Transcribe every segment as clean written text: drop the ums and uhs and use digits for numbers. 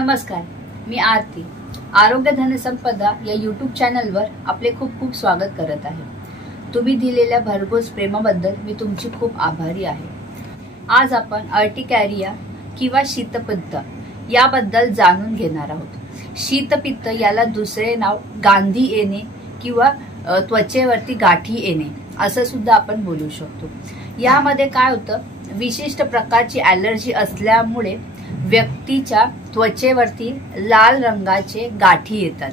नमस्कार, मी आरती. आरोग्य धनसंपदा या यूट्यूब चॅनलवर आपले खूप खूप स्वागत करत आहे. तुम्ही दिलेल्या भरघोस प्रेमाबद्दल मी तुमची खूप आभारी आहे. आज आपण अर्टिकॅरिया किंवा शीतपित्त याबद्दल जाणून घेणार आहोत. शीतपित्त याला दुसरे नाव गांधी येणे किंवा त्वचेवरती गाठी येणे असं सुद्धा आपण बोलू शकतो. यामध्ये काय होतं, विशिष्ट प्रकारची ॲलर्जी असल्यामुळे व्यक्तीच्या त्वचेवरती लाल रंगाचे गाठी येतात.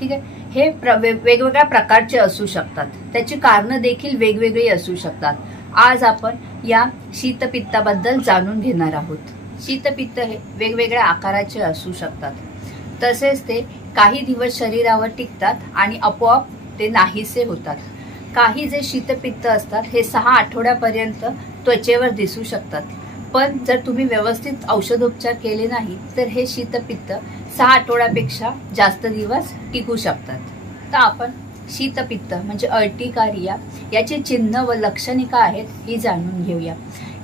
ठीक आहे, हे वेगवेगळ्या प्रकारचे असू शकतात. त्याची कारणं देखील वेगवेगळी असू शकतात. आज आपण या शीतपित्ताबद्दल जाणून घेणार आहोत. शीतपित्त हे वेगवेगळ्या आकाराचे असू शकतात. तसेच ते काही दिवस शरीरावर टिकतात आणि आपोआप ते नाहीसे होतात. काही जे शीतपित्त असतात हे 6 आठवड्यापर्यंत त्वचेवर दिसू शकतात. पण जर तुम्ही व्यवस्थित औषधोपचार केले नाही तर हे शीतपित्त 6 आठवड्यापेक्षा जास्त दिवस टिकू शकतात. तर आपण शीतपित्त म्हणजे अर्टिकारिया याचे चिन्ह व लक्षणिका आहेत ही जाणून घेऊया.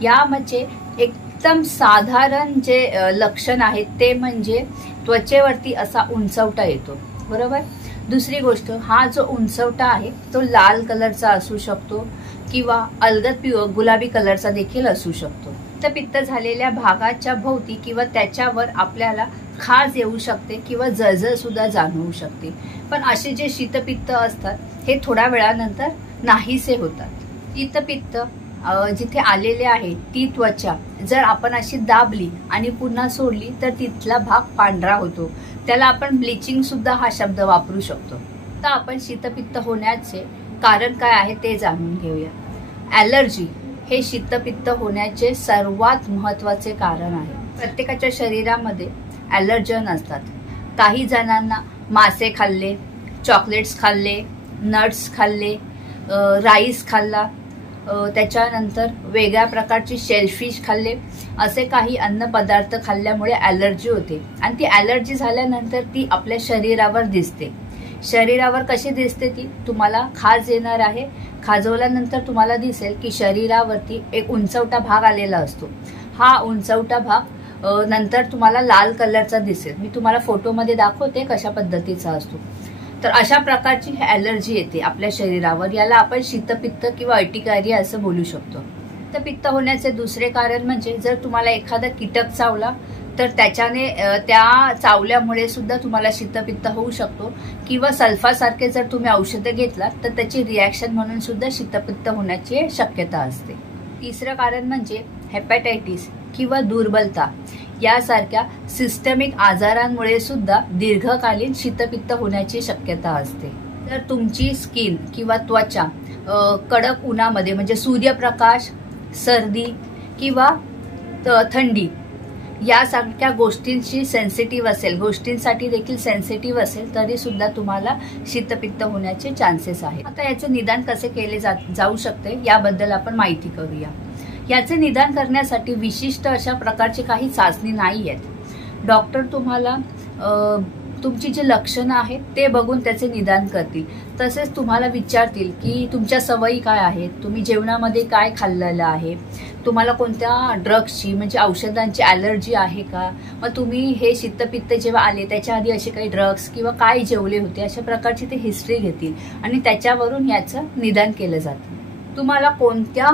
यामध्ये एकदम साधारण जे लक्षण आहेत ते म्हणजे त्वचेवरती असा उंचवटा येतो, बरोबर. दुसरी गोष्ट, हा जो उंचवटा आहे तो लाल कलरचा असू शकतो किंवा अलगद गुलाबी कलरचा देखील असू शकतो. शीतपित्त झालेल्या भागाच्या भोवती किंवा त्याच्यावर आपल्याला खाज येऊ शकते किंवा जळजळ सुद्धा जाणवू शकते. पण असे जे शीतपित्त असतात हे थोड्या वेळानंतर नाहीसे होतात. शीतपित्त जिथे आलेले आहे ती त्वचा जर आपण अशी दाबली आणि पुन्हा सोडली तर तिथला भाग पांढरा होतो. त्याला आपण ब्लिचिंग सुद्धा हा शब्द वापरू शकतो. तर आपण शीतपित्त होण्याचे कारण काय आहे ते जाणून घेऊया. ॲलर्जी हे शीतपित्त होण्याचे सर्वात महत्त्वाचे कारण आहे. प्रत्येकाच्या शरीरामध्ये ॲलर्जन असतात. काही जणांना मासे खाल्ले, चॉकलेट्स खाल्ले, नट्स खाल्ले, राईस खाल्ला, त्याच्यानंतर वेगळ्या प्रकारची शेलफिश खाल्ले, असे काही अन्नपदार्थ खाल्ल्यामुळे ॲलर्जी होते. आणि ती ॲलर्जी झाल्यानंतर ती आपल्या शरीरावर दिसते. शरीरावर कशी दिसते ती, तुम्हाला खाज येणार आहे. खाजवल्यानंतर तुम्हाला दिसेल की शरीरावरती एक उंचवटा भाग आलेला असतो. हा उंचवटा भाग नंतर तुम्हाला लाल कलरचा दिसेल. मी तुम्हाला फोटोमध्ये दाखवते कशा पद्धतीचा असतो. तर अशा प्रकारची ॲलर्जी येते आपल्या शरीरावर. याला आपण शीतपित्त किंवा अर्टिकारिया असं बोलू शकतो. शीतपित्त होण्याचे दुसरे कारण म्हणजे जर तुम्हाला एखादा कीटक चावला तर त्याच्याने त्या चावल्यामुळे सुद्धा तुम्हाला शीतपित्त होऊ शकतो. किंवा सल्फासारखे जर तुम्ही औषधं घेतलात तर त्याची रिॲक्शन म्हणून सुद्धा शीतपित्त होण्याची शक्यता असते. तिसरं कारण म्हणजे हेपॅटायटिस किंवा दुर्बलता यासारख्या सिस्टमिक आजारांमुळे सुद्धा दीर्घकालीन शीतपित्त होण्याची शक्यता असते. तर तुमची स्किन किंवा त्वचा कडक उन्हामध्ये म्हणजे सूर्यप्रकाश, सर्दी किंवा थंडी यासारख्या गोष्टींशी सेन्सिटिव्ह असेल, गोष्टींसाठी देखील सेन्सिटिव्ह असेल तरी सुद्धा तुम्हाला शीतपित्त होण्याचे चान्सेस आहेत. आता याचे निदान कसे केले जाऊ शकते याबद्दल आपण माहिती करूया. याचे निदान करण्यासाठी विशिष्ट अशा प्रकारची काही चाचणी नाही आहेत. डॉक्टर तुम्हाला तुमची जी लक्षणं आहेत ते बघून त्याचे निदान करतील. तसेच तुम्हाला विचारतील की तुमच्या सवयी काय आहेत, तुम्ही जेवणामध्ये काय खाल्लेलं आहे, तुम्हाला कोणत्या ड्रग्सची म्हणजे औषधांची ॲलर्जी आहे का, मग तुम्ही हे शीतपित्त जेव्हा आले त्याच्या आधी असे काही ड्रग्स किंवा काय जेवले होते, अशा प्रकारची ते हिस्ट्री घेतील आणि त्याच्यावरून याचं निदान केलं जातं. तुम्हाला कोणत्या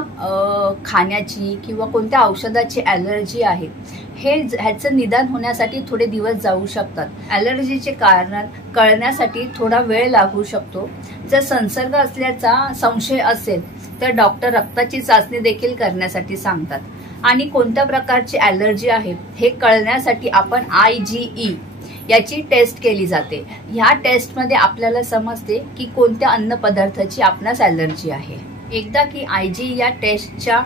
खाण्याची किंवा कोणत्या औषधाची ॲलर्जी आहे ह्याचं निदान होण्यासाठी थोडे दिवस जाऊ शकतात. ॲलर्जीचे कारण कळण्यासाठी थोडा वेळ लागू शकतो. जर संसर्ग असल्याचा संशय असेल तर डॉक्टर रक्ताची चाचणी देखील करण्यासाठी सांगतात. आणि कोणत्या प्रकारची ॲलर्जी आहे हे कळण्यासाठी आपण IgE याची टेस्ट केली जाते. ह्या टेस्टमध्ये आपल्याला समजते की कोणत्या अन्नपदार्थाची आपणास ॲलर्जी आहे. एकदा की IgE या टेस्टच्या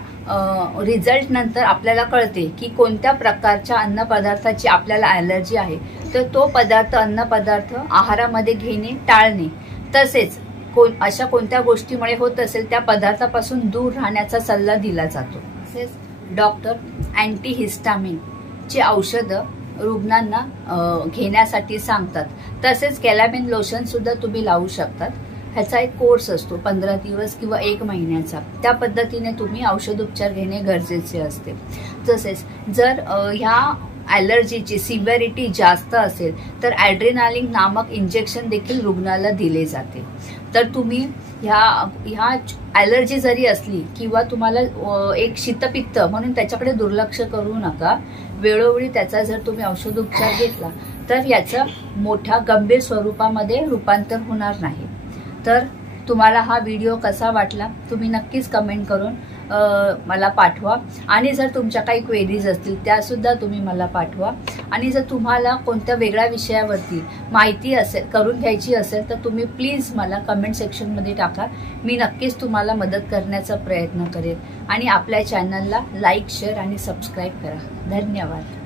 रिझल्ट नंतर आपल्याला कळते की कोणत्या प्रकारच्या अन्नपदार्थाची आपल्याला ॲलर्जी आहे तर तो अन्नपदार्थ आहारामध्ये घेणे टाळणे, तसेच अशा कोणत्या गोष्टीमुळे होत असेल त्या पदार्थापासून दूर राहण्याचा सल्ला दिला जातो. तसेच डॉक्टर अँटीहिस्टामिनची औषधं रुग्णांना घेण्यासाठी सांगतात. तसेच कॅलामिन लोशन सुद्धा तुम्ही लावू शकतात. ह्याचा एक कोर्स असतो 15 दिवस किंवा 1 महिन्याचा. त्या पद्धतीने तुम्ही औषधोपचार घेणे गरजेचे असते. तसेच जर ह्या ॲलर्जीची सिव्हिरिटी जास्त असेल तर ॲड्रेनालिन नामक इंजेक्शन देखील रुग्णाला दिले जाते. तर तुम्ही ह्या ॲलर्जी जरी असली किंवा तुम्हाला एक शीतपित्त म्हणून त्याच्याकडे दुर्लक्ष करू नका. वेळोवेळी त्याचा जर तुम्ही औषधोपचार घेतला तर याचं मोठ्या गंभीर स्वरूपामध्ये रूपांतर होणार नाही. तर तुम्हाला हा व्हिडिओ कसा वाटला तुम्ही नक्कीच कमेंट करून मला पाठवा. आणि जर तुमच्या काही क्वेरीज असतील त्यासुद्धा तुम्ही मला पाठवा. आणि जर तुम्हाला कोणत्या वेगळ्या विषयावरती माहिती करून घ्यायची असेल तर तुम्ही प्लीज मला कमेंट सेक्शनमध्ये टाका. मी नक्कीच तुम्हाला मदत करण्याचा प्रयत्न करेन. आणि आपल्या चॅनलला लाईक, शेअर आणि सबस्क्राईब करा. धन्यवाद.